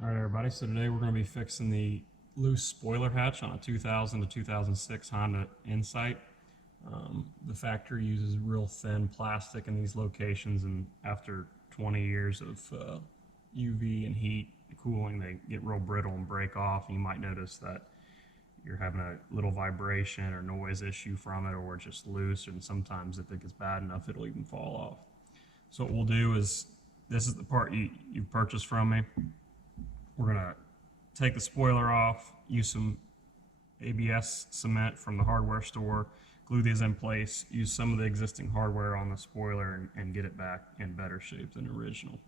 Alright everybody, so today we're going to be fixing the loose spoiler hatch on a 2000 to 2006 Honda Insight. The factory uses real thin plastic in these locations, and after 20 years of UV and heat cooling, they get real brittle and break off, and you might notice that you're having a little vibration or noise issue from it, or just loose, and sometimes if it gets bad enough it'll even fall off. So what we'll do is, this is the part you've purchased from me. We're going to take the spoiler off, use some ABS cement from the hardware store, glue these in place, use some of the existing hardware on the spoiler, and get it back in better shape than original.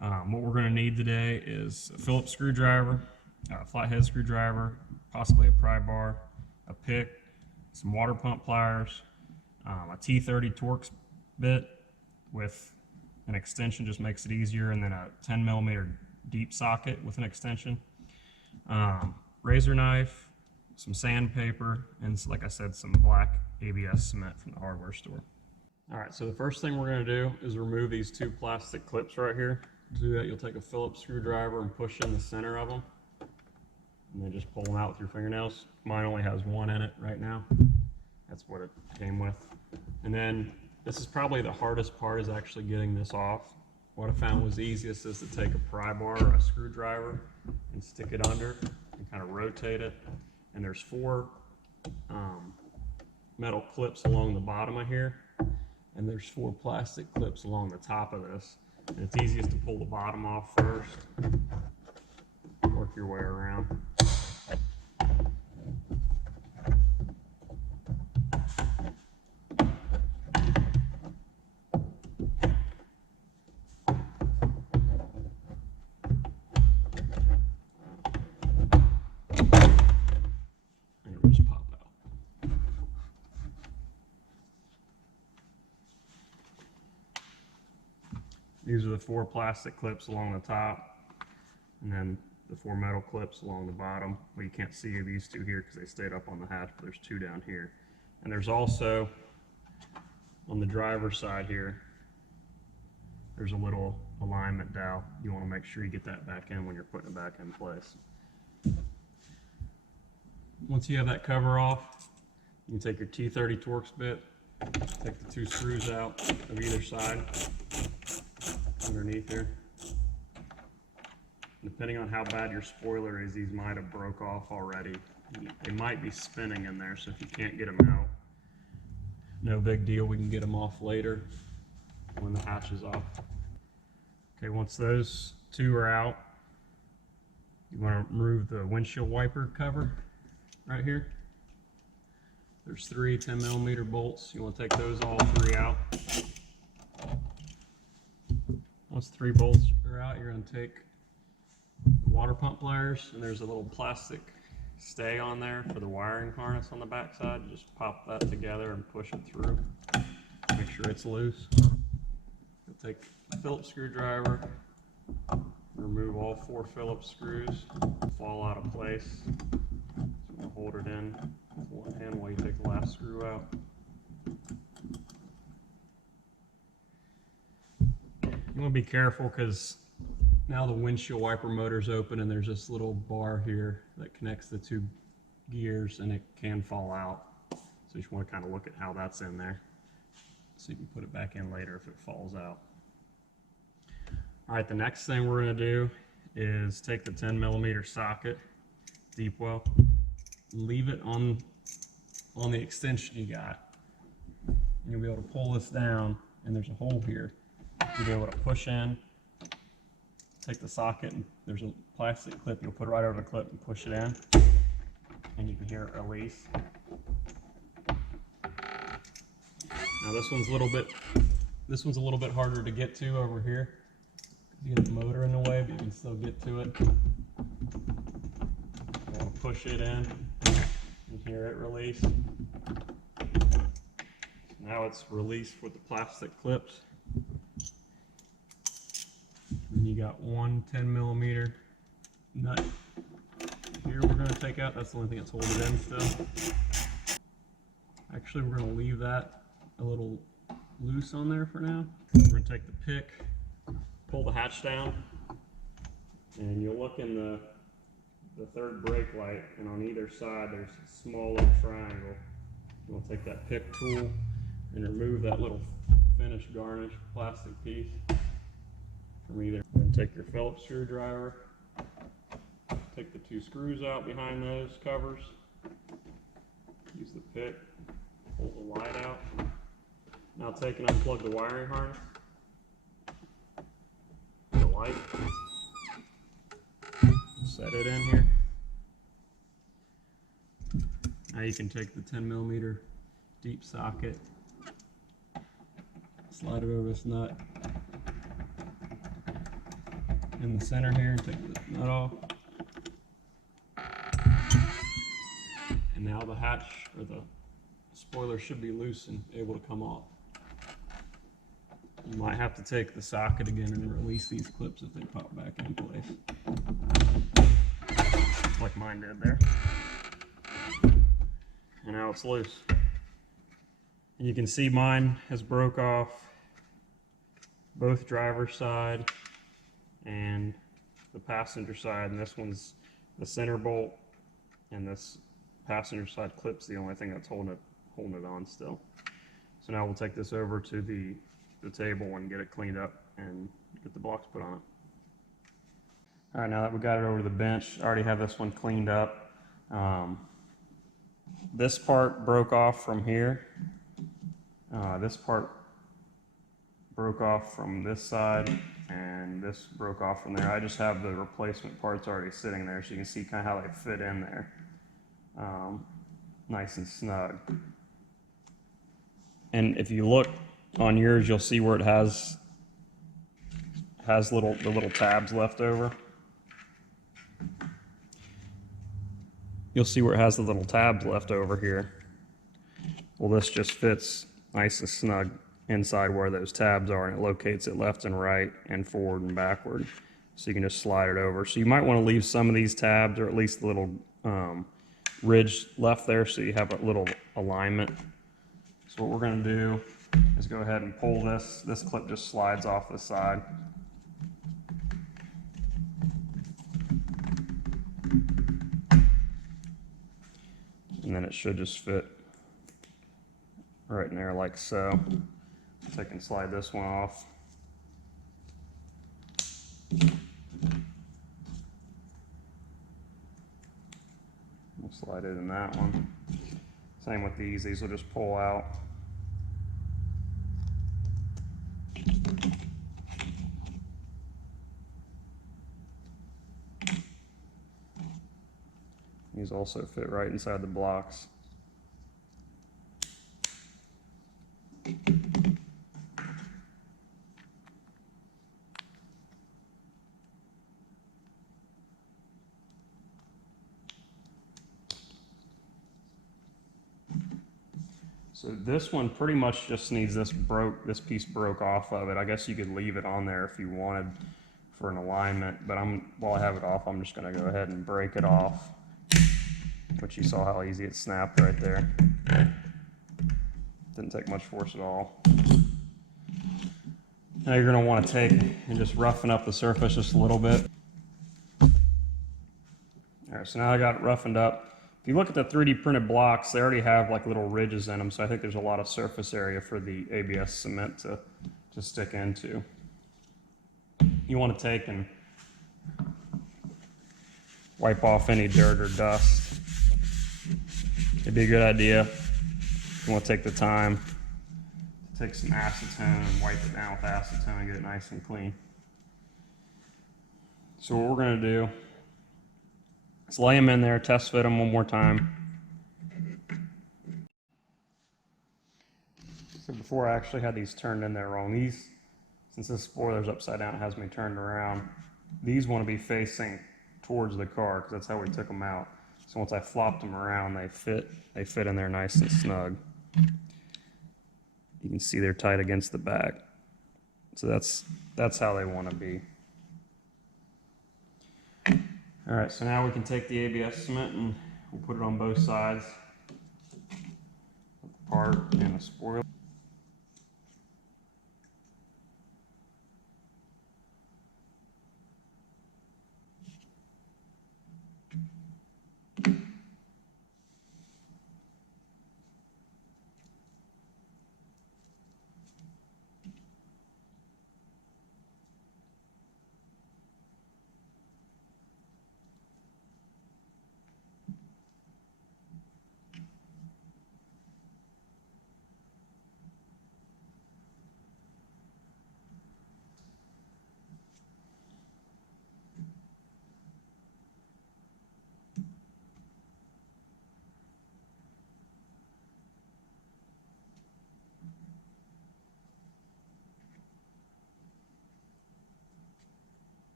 What we're going to need today is a Phillips screwdriver, a flathead screwdriver, possibly a pry bar, a pick, some water pump pliers, a T30 Torx bit with an extension, just makes it easier, and then a 10mm deep socket with an extension, razor knife, some sandpaper, and like I said, some black ABS cement from the hardware store. Alright, so the first thing we're going to do is remove these two plastic clips right here. To do that, you'll take a Phillips screwdriver and push in the center of them, and then just pull them out with your fingernails. Mine only has one in it right now. That's what it came with. And then this is probably the hardest part, is actually getting this off. What I found was easiest is to take a pry bar or a screwdriver and stick it under and kind of rotate it. And there's four metal clips along the bottom of here, and there's four plastic clips along the top of this. And it's easiest to pull the bottom off first, work your way around. These are the four plastic clips along the top, and then the four metal clips along the bottom. Well, you can't see these two here because they stayed up on the hatch, but there's two down here. And there's also, on the driver's side here, there's a little alignment dowel. You want to make sure you get that back in when you're putting it back in place. Once you have that cover off, you can take your T30 Torx bit, take the two screws out of either side underneath here. Depending on how bad your spoiler is, these might have broke off already. They might be spinning in there, so if you can't get them out, no big deal, we can get them off later when the hatch is off. Okay, once those two are out, you want to remove the windshield wiper cover right here. There's three 10mm bolts. You want to take those all three out. Once three bolts are out, you're going to take water pump pliers, and there's a little plastic stay on there for the wiring harness on the back side. Just pop that together and push it through. Make sure it's loose. You'll take a Phillips screwdriver, remove all four Phillips screws, fall out of place. So I'm going to hold it in with one hand while you take the last screw out. You want to be careful because now the windshield wiper motor's open, and there's this little bar here that connects the two gears, and it can fall out. So you just want to kind of look at how that's in there, so you can put it back in later if it falls out. Alright, the next thing we're going to do is take the 10mm socket, deep well, leave it on the extension you got. And you'll be able to pull this down, and there's a hole here. You'll be able to push in, take the socket, and there's a plastic clip. You'll put it right over the clip and push it in, and you can hear it release. Now this one's a little bit harder to get to over here. You get the motor in the way, but you can still get to it. We'll push it in and hear it release. Now it's released with the plastic clips. And you got one 10mm nut here we're going to take out. That's the only thing that's holding it in still. Actually, we're going to leave that a little loose on there for now. We're going to take the pick, pull the hatch down, And you'll look in the third brake light, and on either side there's a small little triangle. We'll take that pick tool and remove that little finished garnish plastic piece from either. Then take your Phillips screwdriver, take the 2 screws out behind those covers, use the pick, pull the light out. Now take and unplug the wiring harness, the light, set it in here. Now you can take the 10mm deep socket, slide it over this nut in the center here and take the nut off. And now the hatch or the spoiler should be loose and able to come off. You might have to take the socket again and release these clips if they pop back in place. Like mine did there. And now it's loose. And you can see mine has broke off both driver's side and the passenger side, and this one's the center bolt, and this passenger side clip's the only thing that's holding it on still. So now we'll take this over to the table and get it cleaned up and get the blocks put on it. All right, now that we got it over to the bench, I already have this one cleaned up. This part broke off from here. This part broke off from this side, and this broke off from there. I just have the replacement parts already sitting there, so you can see kind of how they fit in there. Nice and snug. And if you look on yours, you'll see where it has the little tabs left over. You'll see where it has the little tabs left over here. Well, this just fits nice and snug inside where those tabs are, and it locates it left and right and forward and backward. So you can just slide it over. So you might want to leave some of these tabs, or at least the little ridge left there, so you have a little alignment. So what we're going to do is go ahead and pull this. This clip just slides off the side. And then it should just fit right in there like so. So I can slide this one off. We'll slide it in that one. Same with these will just pull out. These also fit right inside the blocks. So this one pretty much just needs this piece broke off of it. I guess you could leave it on there if you wanted for an alignment, but while I have it off, I'm just going to go ahead and break it off, which you saw how easy it snapped right there. Didn't take much force at all. Now you're going to want to take and just roughen up the surface just a little bit. All right, so now I got it roughened up. If you look at the 3D printed blocks, they already have like little ridges in them, so I think there's a lot of surface area for the ABS cement to stick into. You want to take and wipe off any dirt or dust. It'd be a good idea. You want to take the time to take some acetone and wipe it down with acetone and get it nice and clean. So what we're going to do is lay them in there, test fit them one more time. So before I actually had these turned in there wrong, since this spoiler's upside down, it has me turned around. These want to be facing towards the car because that's how we took them out. So once I flopped them around, they fit in there nice and snug. You can see they're tight against the back. So that's how they want to be. All right, so now we can take the ABS cement and we'll put it on both sides of the part and the spoiler.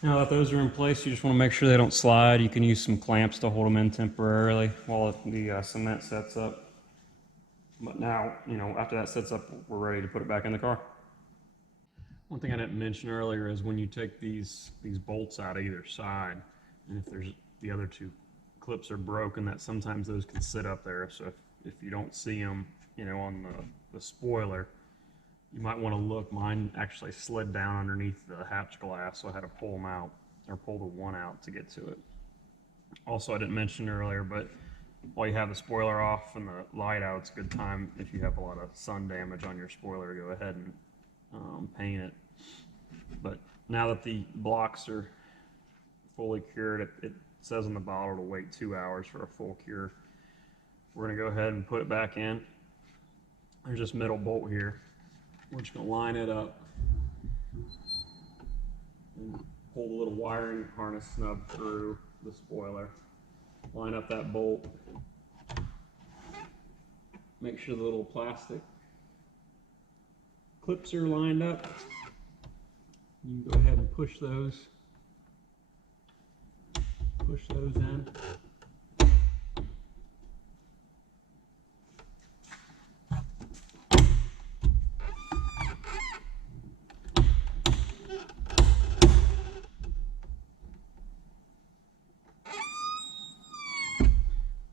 Now that those are in place, you just want to make sure they don't slide. You can use some clamps to hold them in temporarily while the cement sets up. But now, after that sets up, we're ready to put it back in the car. One thing I didn't mention earlier is when you take these bolts out either side, and if there's the other two clips are broken, that sometimes those can sit up there. So if you don't see them, on the spoiler, you might want to look. Mine actually slid down underneath the hatch glass, so I had to pull them out, or pull the one out to get to it. Also, I didn't mention earlier, but while you have the spoiler off and the light out, it's a good time if you have a lot of sun damage on your spoiler to go ahead and paint it. But now that the blocks are fully cured, it says on the bottle to wait 2 hours for a full cure. We're going to go ahead and put it back in. There's this middle bolt here. We're just going to line it up and pull the little wiring harness snub through the spoiler. Line up that bolt. Make sure the little plastic clips are lined up. You can go ahead and push those in.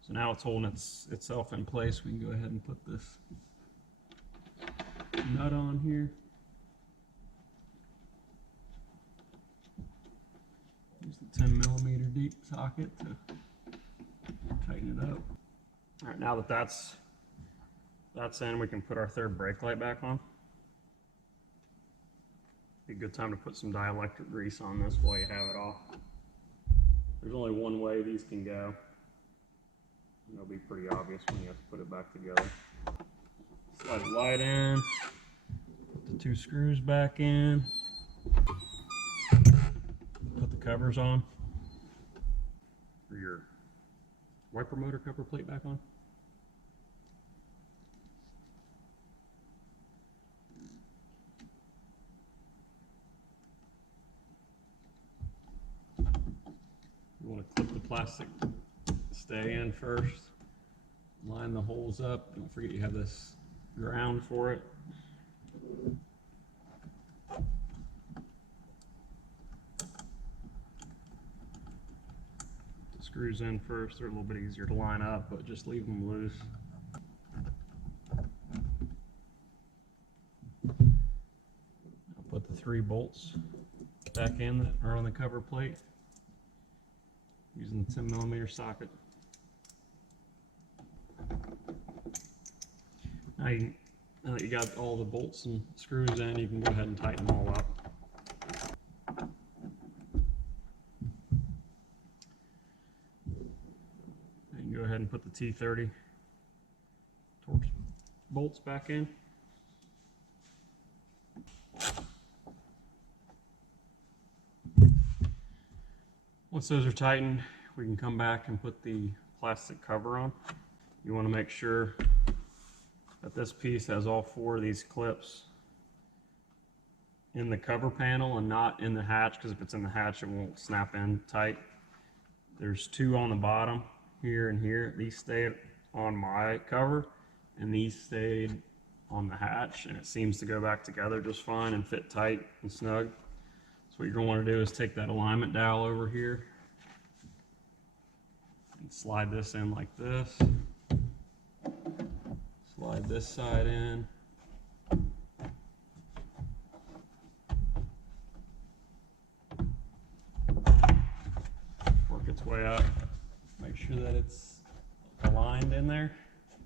So now it's holding itself in place. We can go ahead and put this nut on here. Use the 10mm deep socket to tighten it up. All right, now that that's in, we can put our third brake light back on. Be a good time to put some dielectric grease on this while you have it off. There's only one way these can go. And it'll be pretty obvious when you have to put it back together. Slide the light in, put the 2 screws back in, put the covers on, or your wiper motor cover plate back on. You want to clip the plastic stay in first, line the holes up. Don't forget you have this ground for it. The screws in first, they're a little bit easier to line up, but just leave them loose. I'll put the 3 bolts back in that are on the cover plate using the 10mm socket. Now that you got all the bolts and screws in, you can go ahead and tighten them all up. You can go ahead and put the T30 torque bolts back in. Once those are tightened, we can come back and put the plastic cover on. You want to make sure that this piece has all 4 of these clips in the cover panel and not in the hatch, because if it's in the hatch it won't snap in tight. There's 2 on the bottom, here and here. These stayed on my cover and these stayed on the hatch, and it seems to go back together just fine and fit tight and snug. So what you're going to want to do is take that alignment dowel over here and slide this in like this. Slide this side in. Work its way up. Make sure that it's aligned in there.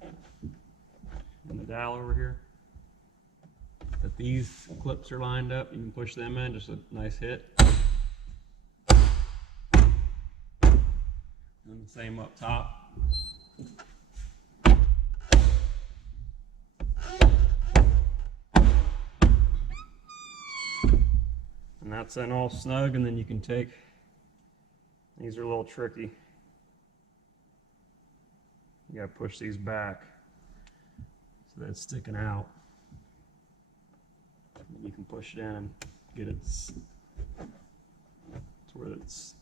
And the dowel over here. That these clips are lined up, you can push them in, just a nice hit. And the same up top. And that's in all snug, and then you can take, these are a little tricky. You gotta push these back so that it's sticking out. And you can push it in and get it where it's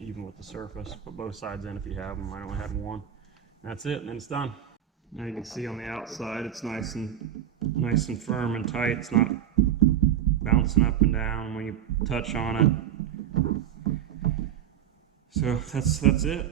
even with the surface. Put both sides in if you have them. I only had one. That's it, and then it's done. Now you can see on the outside it's nice and firm and tight. It's not bouncing up and down when you touch on it. So that's it.